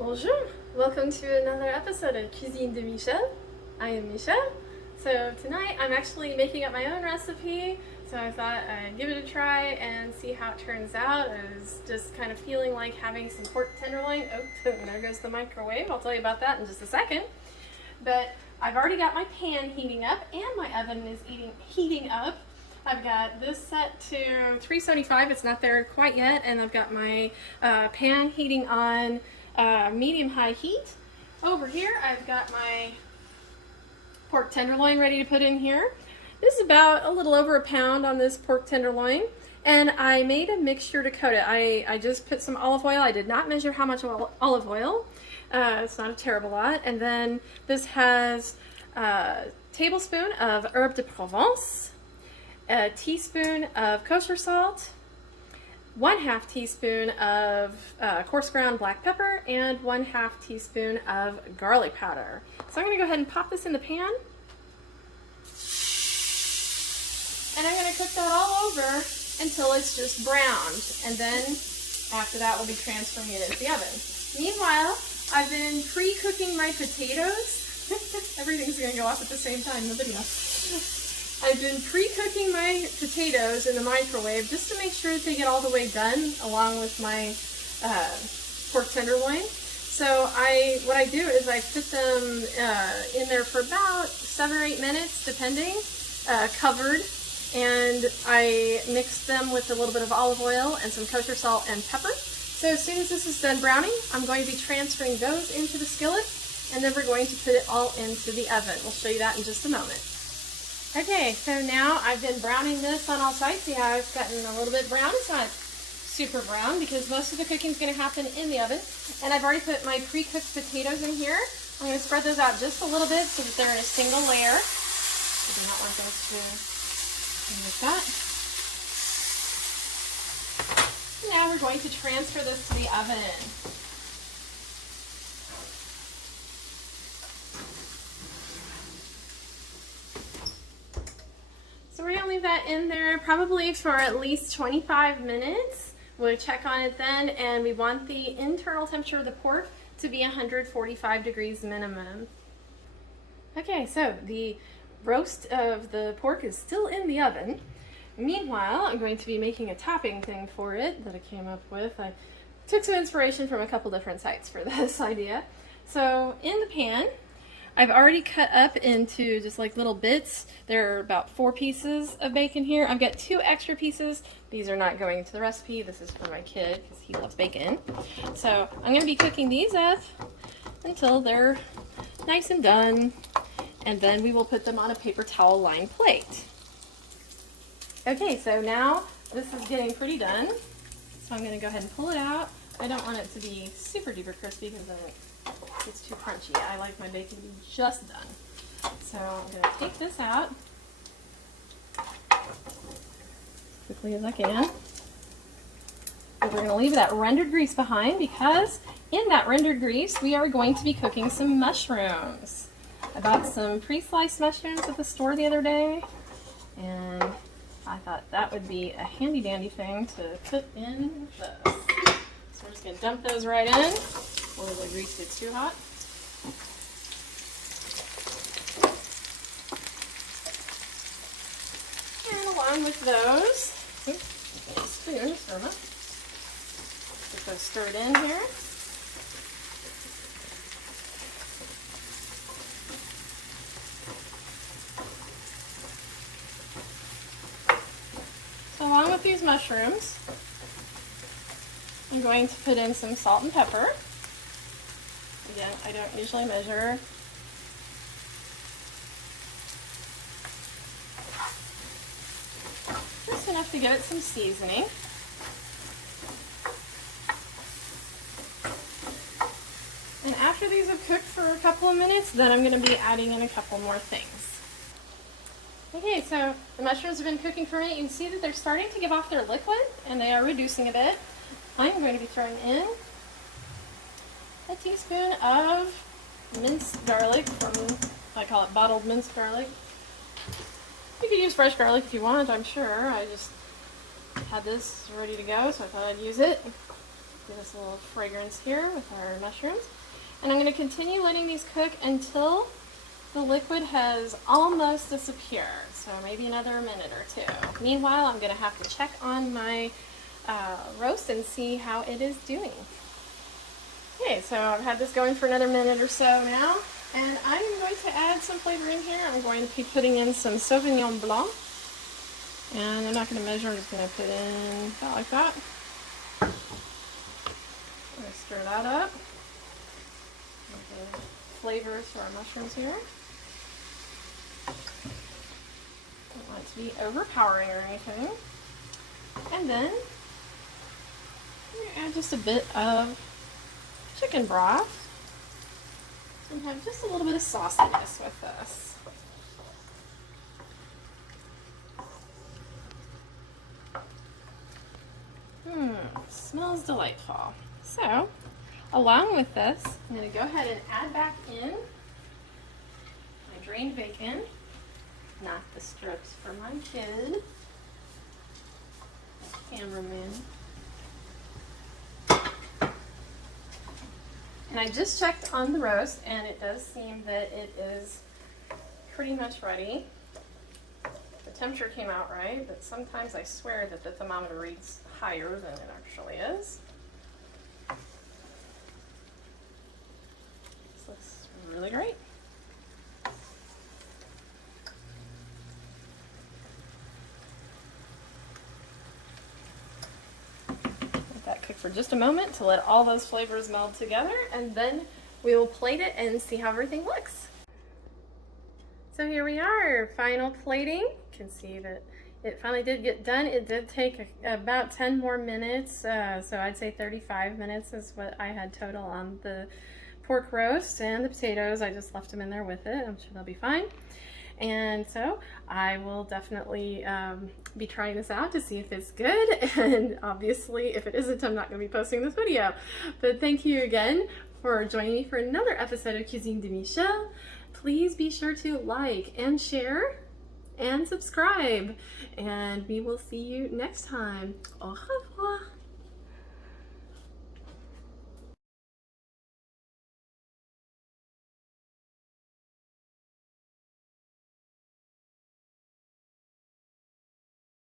Bonjour! Welcome to another episode of Cuisine de Michel. I am Michelle. So tonight I'm actually making up my own recipe, so I thought I'd give it a try and see how it turns out. I was just kind of feeling like having some pork tenderloin. Oh, there goes the microwave. I'll tell you about that in just a second. But I've already got my pan heating up and my oven is heating up. I've got this set to 375, it's not there quite yet, and I've got my pan heating on medium-high heat. Over here I've got my pork tenderloin ready to put in here. This is about a little over a pound on this pork tenderloin, and I made a mixture to coat it. I just put some olive oil. I did not measure how much olive oil. It's not a terrible lot. And then this has a tablespoon of herbe de Provence, a teaspoon of kosher salt, 1/2 teaspoon of coarse ground black pepper, and 1/2 teaspoon of garlic powder. So I'm going to go ahead and pop this in the pan. And I'm going to cook that all over until it's just browned. And then after that we'll be transferring it into the oven. Meanwhile, I've been pre-cooking my potatoes. Everything's going to go off at the same time in the video. I've been pre-cooking my potatoes in the microwave just to make sure that they get all the way done along with my pork tenderloin. So what I do is I put them in there for about 7 or 8 minutes depending, covered, and I mix them with a little bit of olive oil and some kosher salt and pepper. So as soon as this is done browning, I'm going to be transferring those into the skillet, and then we're going to put it all into the oven. We'll show you that in just a moment. Okay, so now I've been browning this on all sides. See how it's gotten a little bit brown? It's not super brown because most of the cooking is going to happen in the oven. And I've already put my pre-cooked potatoes in here. I'm going to spread those out just a little bit so that they're in a single layer. I do not want those to be like that. Now we're going to transfer this to the oven. So we're going to leave that in there probably for at least 25 minutes. We'll check on it then, and we want the internal temperature of the pork to be 145 degrees minimum. Okay, so the roast of the pork is still in the oven. Meanwhile, I'm going to be making a topping thing for it that I came up with. I took some inspiration from a couple different sites for this idea. So in the pan, I've already cut up into just like little bits. There are about 4 pieces of bacon here. I've got 2 extra pieces. These are not going into the recipe. This is for my kid because he loves bacon. So I'm going to be cooking these up until they're nice and done. And then we will put them on a paper towel lined plate. Okay, so now this is getting pretty done. So I'm going to go ahead and pull it out. I don't want it to be super duper crispy because then it's too crunchy. I like my bacon to be just done. So I'm going to take this out as quickly as I can. And we're going to leave that rendered grease behind because in that rendered grease we are going to be cooking some mushrooms. I bought some pre-sliced mushrooms at the store the other day, and I thought that would be a handy dandy thing to put in this. So we're just going to dump those right in before the grease gets too hot. And along with those, spoon, get those stirred in here. So along with these mushrooms, I'm going to put in some salt and pepper. Again, I don't usually measure. Just enough to give it some seasoning. And after these have cooked for a couple of minutes, then I'm going to be adding in a couple more things. Okay, so the mushrooms have been cooking for a minute. You can see that they're starting to give off their liquid, and they are reducing a bit. I'm going to be throwing in a teaspoon of minced garlic I call it bottled minced garlic. You could use fresh garlic if you want, I'm sure. I just had this ready to go, so I thought I'd use it. Give us a little fragrance here with our mushrooms. And I'm going to continue letting these cook until the liquid has almost disappeared. So maybe another minute or two. Meanwhile, I'm going to have to check on my roast and see how it is doing. Okay, so I've had this going for another minute or so now. And I'm going to add some flavor in here. I'm going to be putting in some Sauvignon Blanc. And I'm not going to measure, I'm just going to put in about like that. I'm going to stir that up. Okay. Flavors to our mushrooms here. Don't want it to be overpowering or anything. And then I'm going to add just a bit of chicken broth. And have just a little bit of sauciness with this. Smells delightful. So, along with this, I'm going to go ahead and add back in my drained bacon, not the strips for my kid, cameraman. And I just checked on the roast, and it does seem that it is pretty much ready. The temperature came out right, but sometimes I swear that the thermometer reads higher than it actually is. This looks really great. Let that cook for just a moment to let all those flavors meld together, and then we will plate it and see how everything looks. So here we are, final plating. You can see that it finally did get done. It did take about 10 more minutes, so I'd say 35 minutes is what I had total on the pork roast, and the potatoes, I just left them in there with it. I'm sure they'll be fine. And so I will definitely be trying this out to see if it's good, and obviously if it isn't, I'm not going to be posting this video. But thank you again for joining me for another episode of Cuisine de Michel. Please be sure to like and share and subscribe, and we will see you next time. Au revoir.